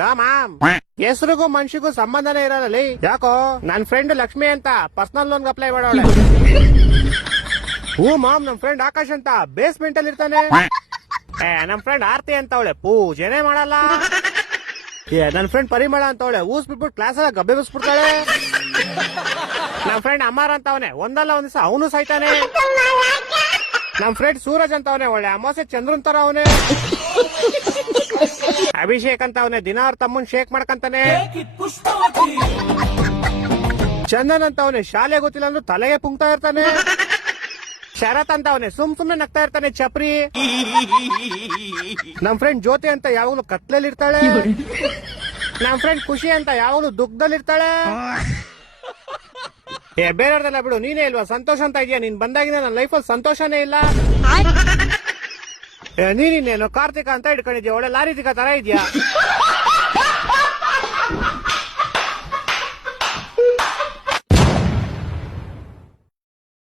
ಲಾ ma'am, ಹೆಸರಿಗೂ ಮನ್ಷಿಗೂ ಸಂಬಂಧನೇ ಇರಲ್ಲ. ಯಾಕೋ ನನ್ ಫ್ರೆಂಡ್ ಲಕ್ಷ್ಮಿ ಅಂತ ಪರ್ಸನಲ್ ಲೋನ್ ಅಪ್ಲೈ ಮಾಡೋಳೆ. ಹ್ಞೂ ಮಾಮ್, ನಮ್ ಫ್ರೆಂಡ್ ಆಕಾಶ್ ಅಂತ ಬೇಸ್ಮೆಂಟ್ ಅಲ್ಲಿ ಇರ್ತಾನೆ. ನಮ್ ಫ್ರೆಂಡ್ ಆರ್ತಿ ಅಂತ ಅವಳೆ ಪೂಜೆನೆ ಮಾಡಲ್ಲ. ನನ್ ಫ್ರೆಂಡ್ ಪರಿಮಳ ಅಂತ ಅವಳೆ ಊಸ್ ಬಿಟ್ಬಿಟ್ಟು ಕ್ಲಾಸ್ ಎಲ್ಲ ಗಬ್ಬೆ ಬಿಸ್ಬಿಡ್ತಾಳೆ. ನಮ್ ಫ್ರೆಂಡ್ ಅಮರ್ ಅಂತ ಅವನೇ ಒಂದಲ್ಲ ಒಂದ್ ದಿವಸ ಅವನು ಸಾಯ್ತಾನೆ. ನಮ್ ಫ್ರೆಂಡ್ ಸೂರಜ್ ಅಂತ ಅವನೇ ಒಳ್ಳೆ ಅಮಾಸೆ ಚಂದ್ರನ್ ತರ ಅವನೇ. ಅಭಿಷೇಕ್ ಅಂತ ಅವನೇ ದಿನ ಅವ್ರ ತಮ್ಮನ್ ಶೇಕ್ ಮಾಡ್ಕಂತಾನೆ. ಚಂದನ್ ಅಂತ ಅವನೇ ಶಾಲೆ ಗೊತ್ತಿಲ್ಲ ಅಂದ್ರೂ ತಲೆಗೆ ಪುಂಕ್ತಾ ಇರ್ತಾನೆ. ಶರತ್ ಅಂತ ಅವನೇ ಸುಮ್ನೆ ನಗ್ತಾ ಇರ್ತಾನೆ ಚಪ್ರಿ. ನಮ್ ಫ್ರೆಂಡ್ ಜ್ಯೋತಿ ಅಂತ ಯಾವಾಗ್ಲೂ ಕತ್ಲಲ್ಲಿ ಇರ್ತಾಳೆ. ನಮ್ ಫ್ರೆಂಡ್ ಖುಷಿ ಅಂತ ಯಾವಾಗ್ಲೂ ದುಃಖದಲ್ಲಿ ಇರ್ತಾಳೆ. ಬೇರೆಯವ್ರದೆಲ್ಲ ಬಿಡು, ನೀನೇ ಇಲ್ವಾ ಸಂತೋಷ ಅಂತ ಇದೆಯಾ? ನೀನ್ ಬಂದಾಗಿನ ನನ್ನ ಲೈಫಲ್ಲಿ ಸಂತೋಷನೇ ಇಲ್ಲ. ನೀನೇನು ಕಾರ್ತಿಕ ಅಂತ ಇಟ್ಕೊಂಡಿದ್ಯಾ? ಒಳ್ಳೆ ಲಾರಿತಿಕ ತರ ಇದೆಯಾ?